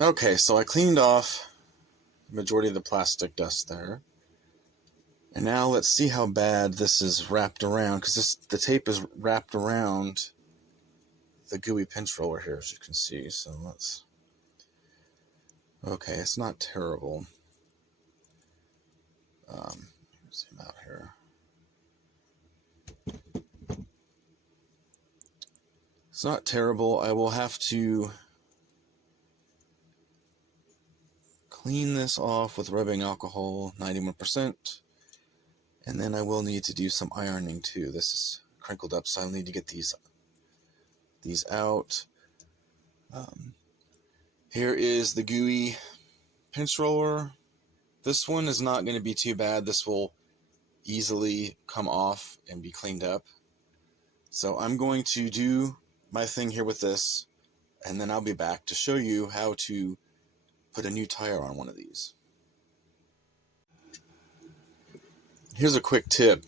Okay, so I cleaned off the majority of the plastic dust there. And now let's see how bad this is wrapped around, because the tape is wrapped around the gooey pinch roller here, as you can see. So let's... Okay, it's not terrible. Zoom out here. It's not terrible. I will have to clean this off with rubbing alcohol, 91%. And then I will need to do some ironing too. This is crinkled up, so I'll need to get these out. Here is the gooey pinch roller. This one is not going to be too bad. This will easily come off and be cleaned up. So I'm going to do my thing here with this, and then I'll be back to show you how to put a new tire on one of these. Here's a quick tip.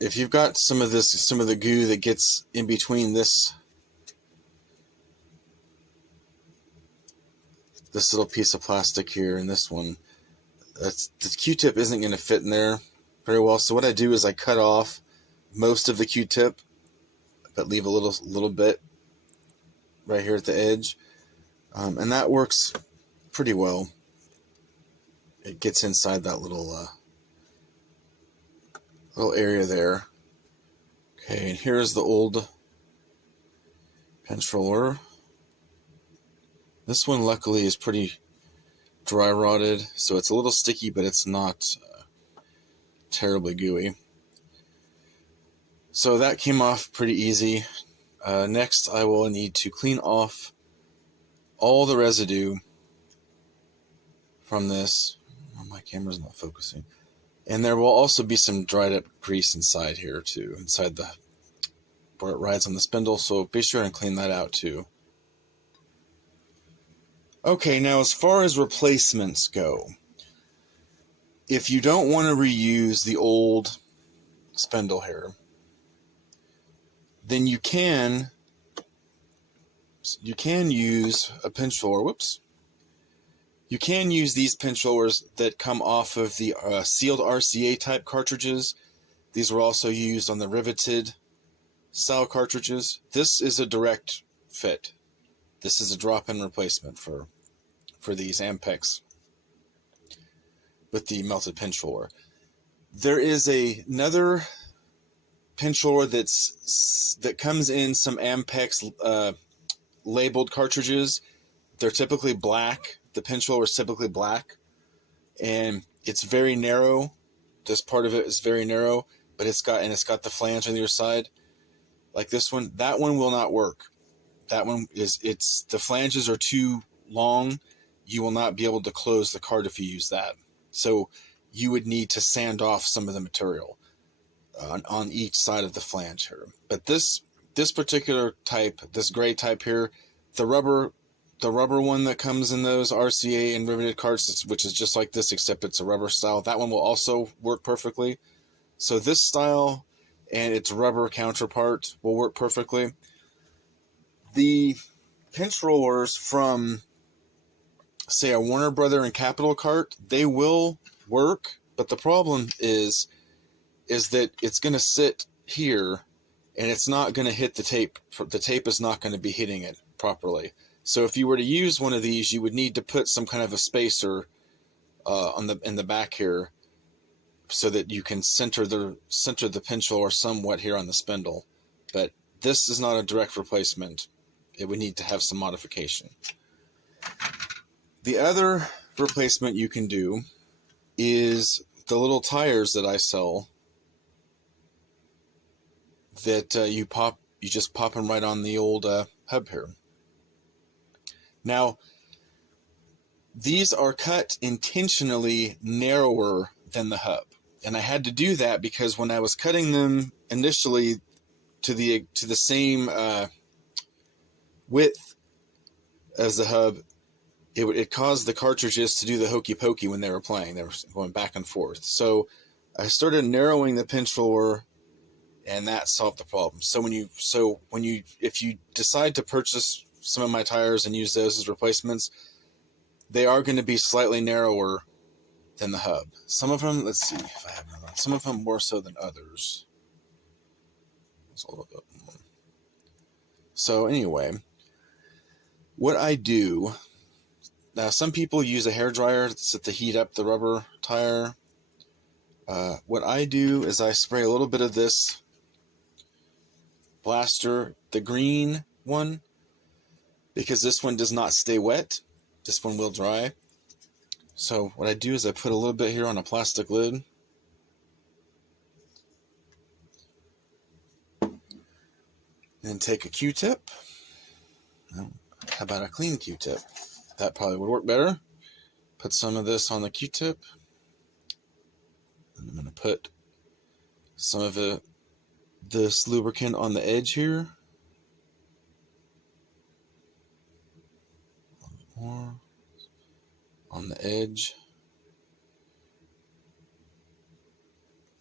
If you've got some of the goo that gets in between this little piece of plastic here and this one, the Q-tip isn't going to fit in there very well. So what I do is I cut off most of the Q-tip, but leave a little bit right here at the edge, and that works pretty well. It gets inside that little area there. Okay, and here's the old pinch roller. This one luckily is pretty dry rotted, so it's a little sticky, but it's not terribly gooey. So that came off pretty easy. Next I will need to clean off all the residue from this. Oh, my camera's not focusing. And there will also be some dried up grease inside here too, inside where it rides on the spindle, so be sure and clean that out too. Okay, now as far as replacements go, if you don't want to reuse the old spindle here, then you can use a pinch roller. Whoops. You can use these pinch rollers that come off of the sealed RCA type cartridges. These were also used on the riveted style cartridges. This is a direct fit. This is a drop-in replacement for these Ampex with the melted pinch roller. There is another pinch roller that comes in some Ampex labeled cartridges. They're typically black. The pinch roller is typically black, and it's very narrow. This part of it is very narrow, but it's got the flange on the other side, like this one. That one will not work. That one the flanges are too long. You will not be able to close the cart if you use that. So you would need to sand off some of the material on each side of the flange here. But this particular type, this gray type here, the rubber one that comes in those RCA and riveted carts, which is just like this except it's a rubber style, that one will also work perfectly. So this style and its rubber counterpart will work perfectly. The pinch rollers from, say, a Warner Brother and Capital cart, they will work, but the problem is that it's going to sit here and it's not going to hit the tape. The tape is not going to be hitting it properly. So if you were to use one of these, you would need to put some kind of a spacer in the back here, so that you can center the pinch roller somewhat here on the spindle. But this is not a direct replacement. It would need to have some modification. The other replacement you can do is the little tires that I sell that you just pop them right on the old hub here. Now, these are cut intentionally narrower than the hub, and I had to do that because when I was cutting them initially to the same width as the hub, it caused the cartridges to do the hokey pokey when they were playing. They were going back and forth. So I started narrowing the pinch roller, and that solved the problem. So if you decide to purchase some of my tires and use those as replacements, they are going to be slightly narrower than the hub. Some of them, let's see if I have them on. Some of them more so than others. It's a little bit more. So anyway, what I do, now some people use a hairdryer to heat up the rubber tire. What I do is I spray a little bit of this blaster, the green one, because this one does not stay wet. This one will dry. So what I do is I put a little bit here on a plastic lid. And take a Q-tip. How about a clean Q-tip? That probably would work better. Put some of this on the Q-tip. And I'm going to put some of this lubricant on the edge here. More on the edge.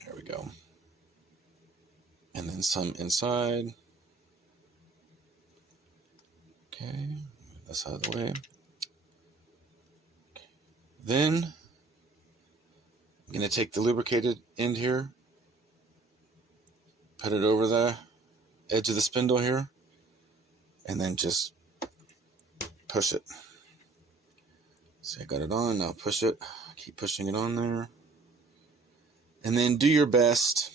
There we go. And then some inside. Okay, move this out of the way. Okay. Then I'm going to take the lubricated end here, put it over the edge of the spindle here, and then just push it. See, I got it on, now push it, keep pushing it on there. And then do your best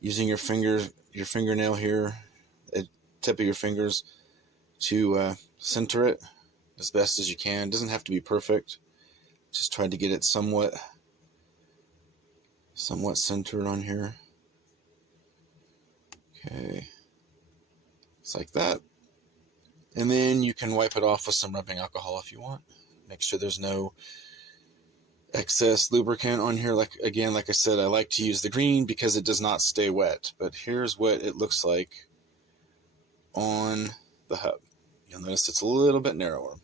using your fingernail here, tip of your fingers, to center it as best as you can. It doesn't have to be perfect. Just try to get it somewhat centered on here. Okay, it's like that. And then you can wipe it off with some rubbing alcohol if you want. Make sure there's no excess lubricant on here. Like I said, I like to use the green because it does not stay wet. But here's what it looks like on the hub. You'll notice it's a little bit narrower.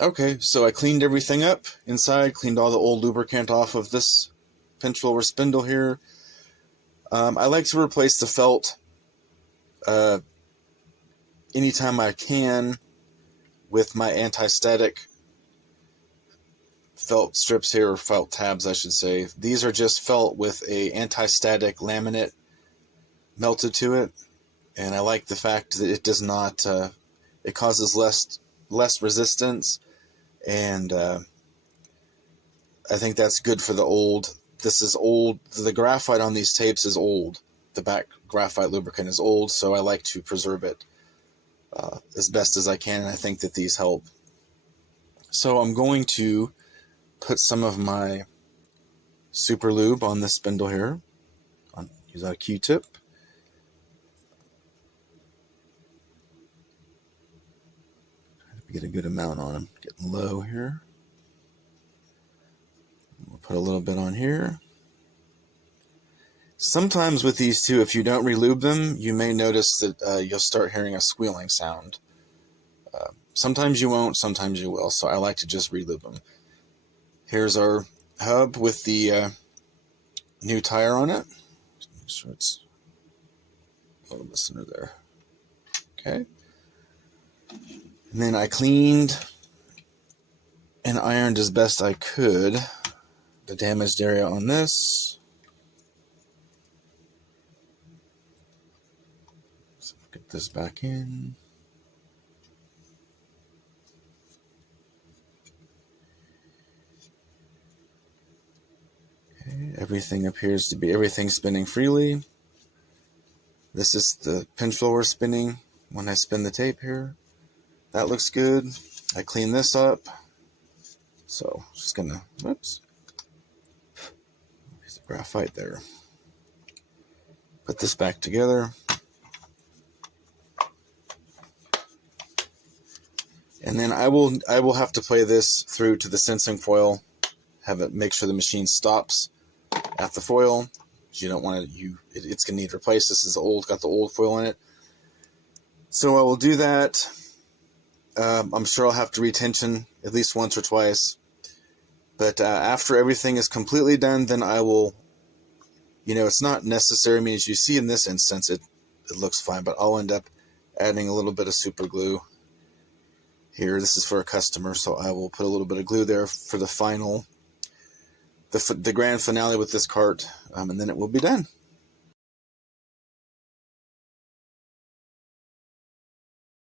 Okay, so I cleaned everything up inside, cleaned all the old lubricant off of this pinch roller spindle here. I like to replace the felt anytime I can with my anti-static felt strips here, or felt tabs I should say. These are just felt with a anti-static laminate melted to it. And I like the fact that it does not, it causes less resistance, and I think that's good for the old. This is old. The graphite on these tapes is old. The back graphite lubricant is old, so I like to preserve it as best as I can, and I think that these help. So I'm going to put some of my super lube on this spindle here. Use a Q-tip. Get a good amount on them. Getting low here. We'll put a little bit on here. Sometimes with these two, if you don't relube them, you may notice that you'll start hearing a squealing sound. Sometimes you won't, sometimes you will, so I like to just relube them. Here's our hub with the new tire on it. Make sure it's a little bit center there. Okay. And then I cleaned and ironed as best I could the damaged area on this. So get this back in. Okay, everything appears to be, everything spinning freely. This is the pinch roller spinning when I spin the tape here. That looks good. I clean this up. So just gonna, whoops, piece of graphite there. Put this back together. And then I will have to play this through to the sensing foil. Have it, make sure the machine stops at the foil. You don't want to, it's gonna need replaced. This is old, got the old foil in it. So I will do that. I'm sure I'll have to retension at least once or twice. But after everything is completely done, then I will, it's not necessary. I mean, as you see in this instance, it looks fine, but I'll end up adding a little bit of super glue here. This is for a customer, so I will put a little bit of glue there for the final, the grand finale with this cart, and then it will be done.